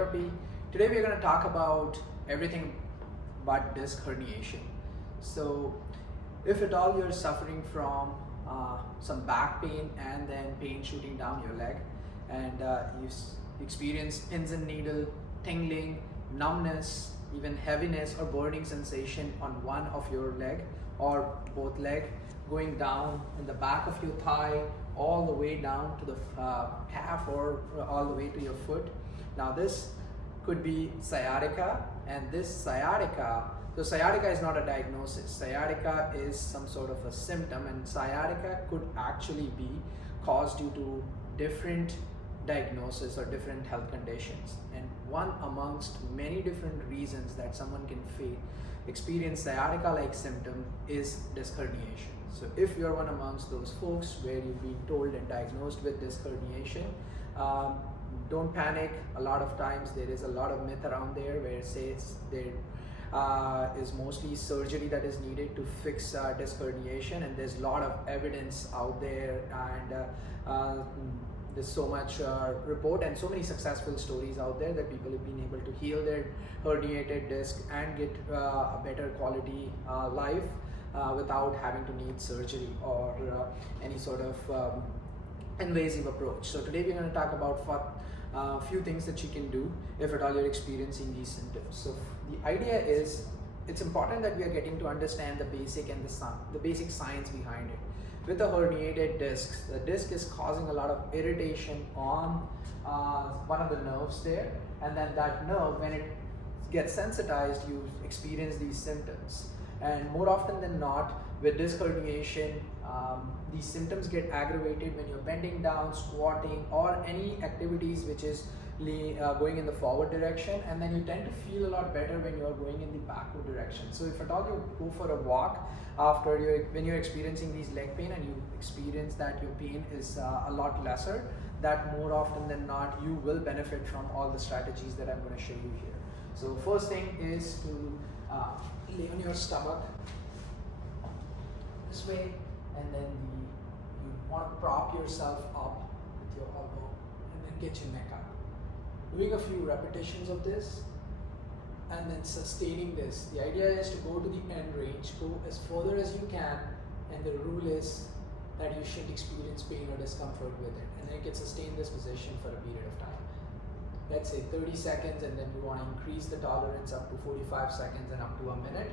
therapy. Today we're going to talk about everything but disc herniation. So if at all you're suffering from some back pain and then pain shooting down your leg, and you experience pins and needle, tingling, numbness, even heaviness or burning sensation on one of your leg or both leg, going down in the back of your thigh all the way down to the calf or all the way to your foot. Now this could be sciatica, and this sciatica, so sciatica is not a diagnosis. Sciatica is some sort of a symptom, and sciatica could actually be caused due to different diagnosis or different health conditions, and one amongst many different reasons that someone can experience sciatica like symptom is disc herniation. So if you're one amongst those folks where you've been told and diagnosed with disc herniation, don't panic. A lot of times there is a lot of myth around there where it says there is mostly surgery that is needed to fix disc herniation, and there's a lot of evidence out there, and there's so much report and so many successful stories out there that people have been able to heal their herniated disc and get a better quality life without having to need surgery or any sort of invasive approach. So today we're going to talk about a few things that you can do if at all you're experiencing these symptoms. So the idea is, it's important that we are getting to understand the basic and the basic science behind it. With the herniated discs, the disc is causing a lot of irritation on one of the nerves there, and then that nerve, when it gets sensitized, you experience these symptoms. And more often than not, with disc herniation, these symptoms get aggravated when you're bending down, squatting, or any activities which is going in the forward direction, and then you tend to feel a lot better when you're going in the backward direction. So if at all you go for a walk when you're experiencing these leg pain and you experience that your pain is a lot lesser, that more often than not you will benefit from all the strategies that I'm going to show you here. So first thing is to lay on your stomach this way, and then you want to prop yourself up with your elbow and then get your neck up. Doing a few repetitions of this and then sustaining this. The idea is to go to the end range, go as further as you can, and the rule is that you should experience pain or discomfort with it, and then you can sustain this position for a period of time. Let's say 30 seconds, and then you want to increase the tolerance up to 45 seconds and up to a minute.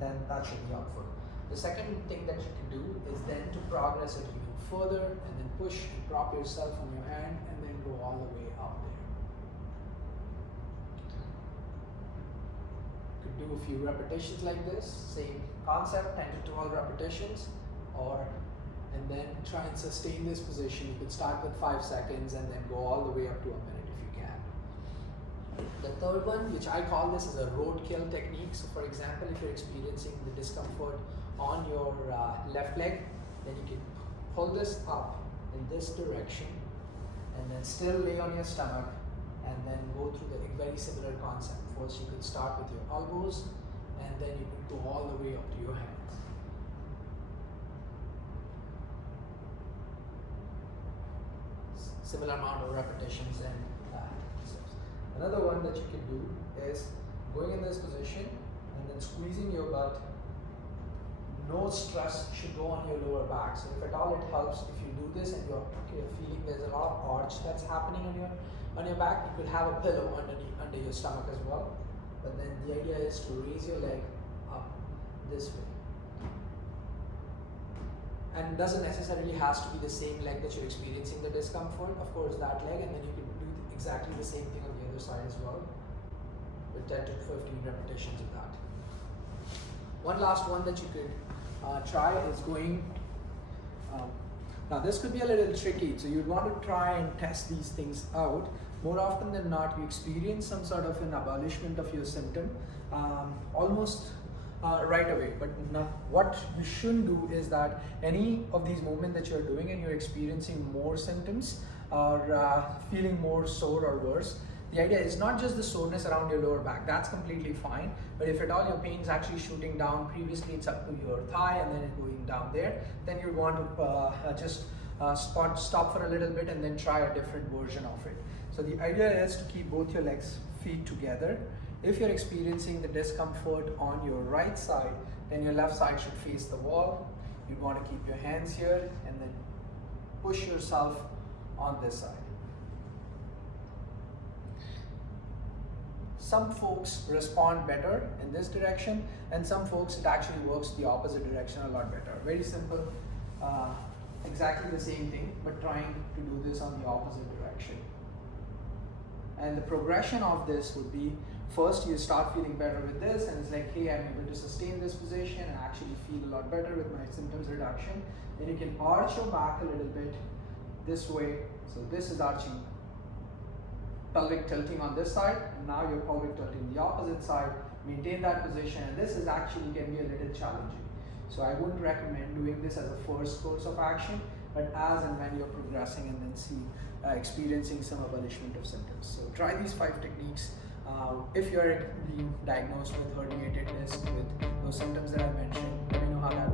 Then that should be helpful. The second thing that you can do is then to progress it even further, and then push and prop yourself on your hand and then go all the way up there. You could do a few repetitions like this, same concept, 10 to 12 repetitions, and then try and sustain this position. You could start with 5 seconds and then go all the way up to a minute if you can. The third one, which I call this, is a roadkill technique. So for example, if you're experiencing the discomfort on your left leg, then you can pull this up in this direction and then still lay on your stomach, and then go through the very similar concept. First you could start with your elbows, and then you could go all the way up to your hands. Similar amount of repetitions and another one that you can do is going in this position and then squeezing your butt. No stress should go on your lower back. So if at all it helps, if you do this and you're feeling there's a lot of arch that's happening on your back, you could have a pillow under your stomach as well. But then the idea is to raise your leg up this way. And it doesn't necessarily has to be the same leg that you're experiencing the discomfort. Of course, that leg, and then you can do exactly the same thing on the other side as well, with 10 to 15 repetitions of that. One last one that you could try is going, now this could be a little tricky, so you'd want to try and test these things out. More often than not, you experience some sort of an abolishment of your symptom almost right away. But what you shouldn't do is that any of these movements that you're doing and you're experiencing more symptoms or feeling more sore or worse, the idea is not just the soreness around your lower back, that's completely fine. But if at all your pain is actually shooting down, previously it's up to your thigh and then it's going down there, then you want to just stop for a little bit and then try a different version of it. So the idea is to keep both your legs, feet together. If you're experiencing the discomfort on your right side, then your left side should face the wall. You want to keep your hands here and then push yourself on this side. Some folks respond better in this direction, and some folks it actually works the opposite direction a lot better. Very simple, exactly the same thing, but trying to do this on the opposite direction. And the progression of this would be, first you start feeling better with this, and it's like, hey, I'm able to sustain this position and actually feel a lot better with my symptoms reduction. Then you can arch your back a little bit this way. So this is arching, pelvic tilting on this side, and now your pelvic tilting the opposite side. Maintain that position, and this is actually can be a little challenging. So I wouldn't recommend doing this as a first course of action, but as and when you're progressing and then experiencing some abolishment of symptoms. So try these 5 techniques. If you're being diagnosed with herniated disc with those symptoms that I mentioned, let me know how that